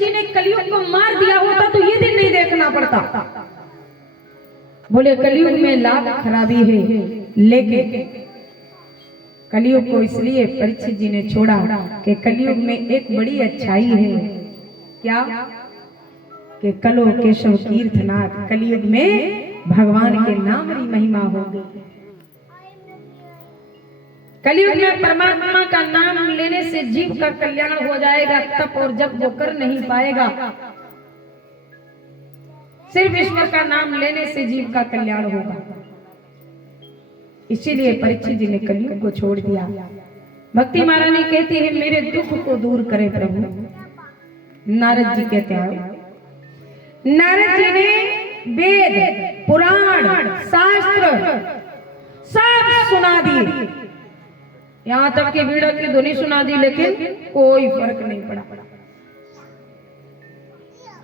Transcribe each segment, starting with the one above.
जी ने कलयुग को मार दिया होता तो ये दिन नहीं देखना पड़ता। बोले कलयुग में लाख खराबी है, लेकिन कलयुग को इसलिए परीक्षित जी ने छोड़ा कि कलयुग में एक बड़ी अच्छाई है। क्या? कि कलो केशव कीर्तनाथ, कलयुग में भगवान के नाम की महिमा होगी। कलयुग में परमात्मा का नाम लेने से जीव का कल्याण हो जाएगा, तप और जप वो कर नहीं पाएगा। सिर्फ ईश्वर का नाम लेने से जीव का कल्याण होगा। इसीलिए परीक्षित जी ने कलयुग को छोड़ दिया। भक्ति महारानी कहती है मेरे दुख को दूर करे प्रभु। नारद जी कहते हैं, नारद जी ने वेद पुराण शास्त्र सब सुना दिए, यहाँ तक कि वीणा की ध्वनि सुना दी, लेकिन कोई फर्क नहीं पड़ा।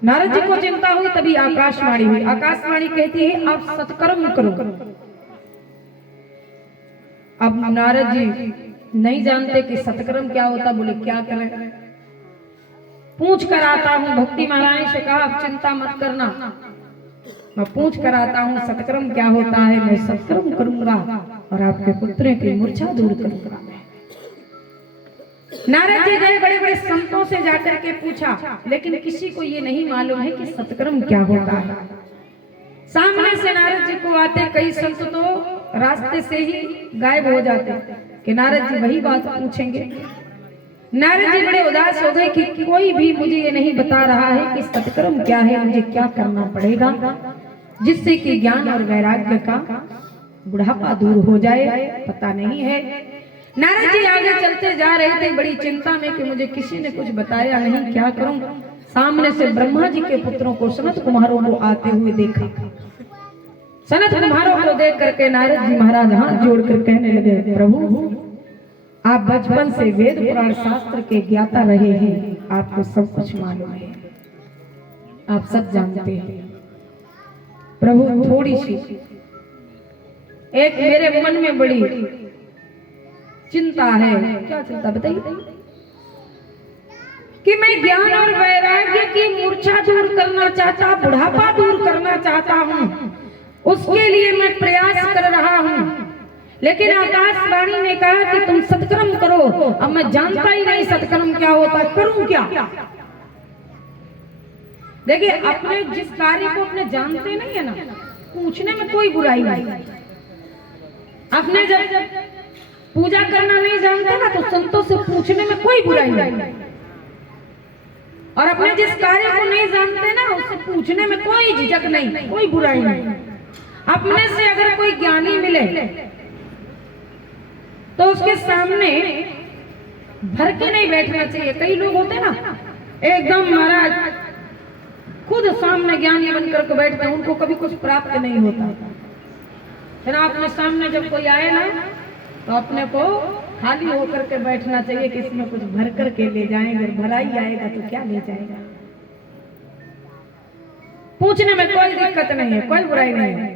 नारद जी को चिंता हुई, तभी आकाशवाणी हुई। आकाशवाणी कहती है आप सत्कर्म करो। अब नारद जी नहीं जानते कि सत्कर्म क्या होता। बोले क्या करें? पूछ कर आता हूँ। भक्ति महारानी से कहा आप चिंता मत करना, मैं पूछ कर आता हूँ सत्कर्म क्या होता है। मैं सत्कर्म करूंगा और आपके पुत्र की मूर्छा दूर करूंगा। नारद जी गए, बड़े बड़े संतों से जाकर के पूछा, लेकिन किसी को ये नहीं मालूम है कि सत्कर्म क्या होता है। सामने से नारद जी को आते कई संत तो रास्ते से ही गायब हो जाते कि नारद जी वही बात पूछेंगे। नारद जी बड़े उदास हो गए कि कोई भी मुझे ये नहीं बता रहा है कि सत्कर्म क्या है, मुझे क्या करना पड़ेगा जिससे कि ज्ञान और वैराग्य का बुढ़ापा दूर हो जाए, पता नहीं है। नारद जी आगे चलते जा रहे थे बड़ी चिंता में कि मुझे किसी ने कुछ बताया नहीं, क्या करूं। सामने से ब्रह्मा जी के पुत्रों को, सनत कुमारों को आते हुए देखा। सनत कुमारों को देख करके नारद जी महाराज हाथ जोड़कर कहने लगे, प्रभु आप बचपन से वेद पुराण शास्त्र के ज्ञाता रहे हैं, आपको सब कुछ मालूम है, आप सब जानते हैं। प्रभु थोड़ी सी एक मेरे मन में बड़ी चिंता है। क्या चिंता बताइए? कि मैं ज्ञान और वैराग्य की मूर्छा दूर करना चाहता, बुढ़ापा दूर करना चाहता हूँ, उसके लिए मैं प्रयास कर रहा हूँ। लेकिन आकाशवाणी ने कहा कि तुम सत्कर्म करो। अब मैं जानता ही नहीं सत्कर्म क्या होता, करूं क्या? देखिए अपने जिस कार्य को अपने जानते नहीं है ना, पूछने में कोई बुराई नहीं। अपने जब पूजा करना नहीं जानते ना, तो संतों से पूछने में कोई बुराई नहीं। और अपने जिस कार्य को नहीं जानते ना, उससे पूछने में कोई झिझक नहीं, कोई बुराई नहीं। अपने से अगर कोई ज्ञानी मिले तो उसके सामने भर के नहीं बैठना चाहिए। कई लोग होते ना एकदम महाराज खुद सामने ज्ञानी बनकर के बैठते हैं, उनको कभी कुछ प्राप्त नहीं होता। फिर अपने सामने जब कोई आए ना, तो अपने को खाली होकर के बैठना चाहिए कि इसमें कुछ भर करके ले जाएंगे। अगर भरा ही आएगा तो क्या ले जाएगा? पूछने में कोई दिक्कत नहीं है, कोई बुराई नहीं है।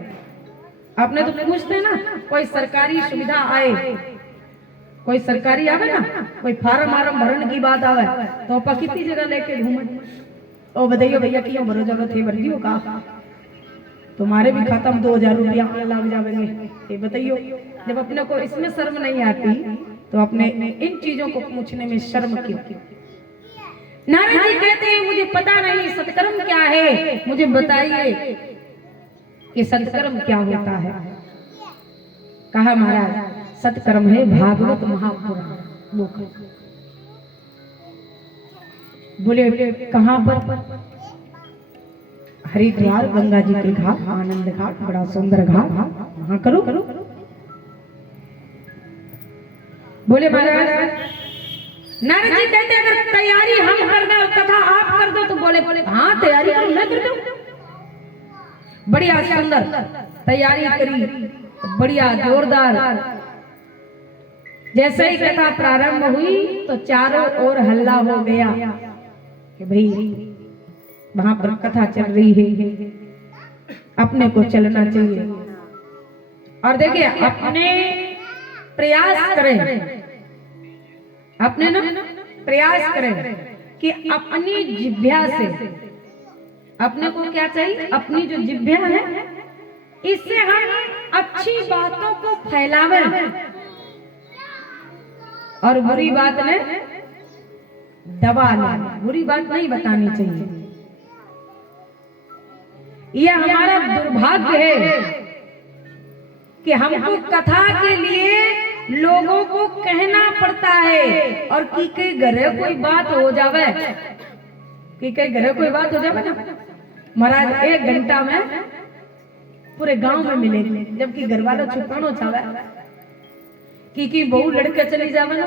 आपने तो पूछते ना, कोई सरकारी सुविधा आए, कोई सरकारी आवे ना, कोई फार्म भरने की बात आवे तो आप कितनी जगह लेके घूमे। ओ बताइए भैया क्यों भरो जगह थे भर दियो का, तुम्हारे भी खाता में 2000 रुपया लग जाएंगे। ये बताइए, जब अपने को इसमें शर्म नहीं आती तो अपने इन चीजों को पूछने में शर्म क्यों? नारद जी कहते हैं मुझे पता नहीं सत्कर्म क्या है, मुझे बताइए कि सत्कर्म क्या होता है। कहा महाराज सत्कर्म है भागवत महापुराण। बोले कहां पर? हरिद्वार गंगा जी के घाट, आनंद घाट, बड़ा सुंदर घाट, वहां करो। बोले महाराज, नारद जी कहते अगर तैयारी हम कर दे और कथा आप कर दो तो बोले हाँ तैयारी करो, मैं कर दूं। बढ़िया सुंदर तैयारी करी, बढ़िया जोरदार। जैसे ही कथा प्रारंभ हुई तो चारों ओर हल्ला हो गया कि भाई वहां पर कथा चल रही है, अपने को चलना चाहिए। और देखिए अपने प्रयास करें, अपने ना प्रयास करें। कि अपनी जिह्वा से, अपने को क्या चाहिए, अपनी जो जिह्वा है इससे हम अच्छी बातों को फैलावे और बुरी बात ने दबा ले। बुरी बात नहीं बतानी चाहिए। यह हमारा दुर्भाग्य है कि हमको कथा के लिए लोगों को कहना पड़ता है और कि कई घरे कोई बात हो जावे, कि कई घरे कोई बात हो जावे ना महाराज 1 घंटा में पूरे गांव में मिलेगी, जबकि घर वालों छुपानो चाहे कि बहू लड़के चली जावे ना,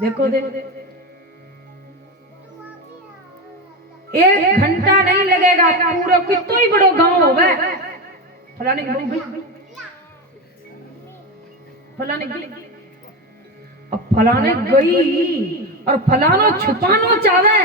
देखो दे 1 घंटा नहीं लगेगा, पूरा कितना ही बड़ो गांव होवे, फलाने की बहू गई, फलाने गई, अब फलाने गई और फलानो छुपानो चाहे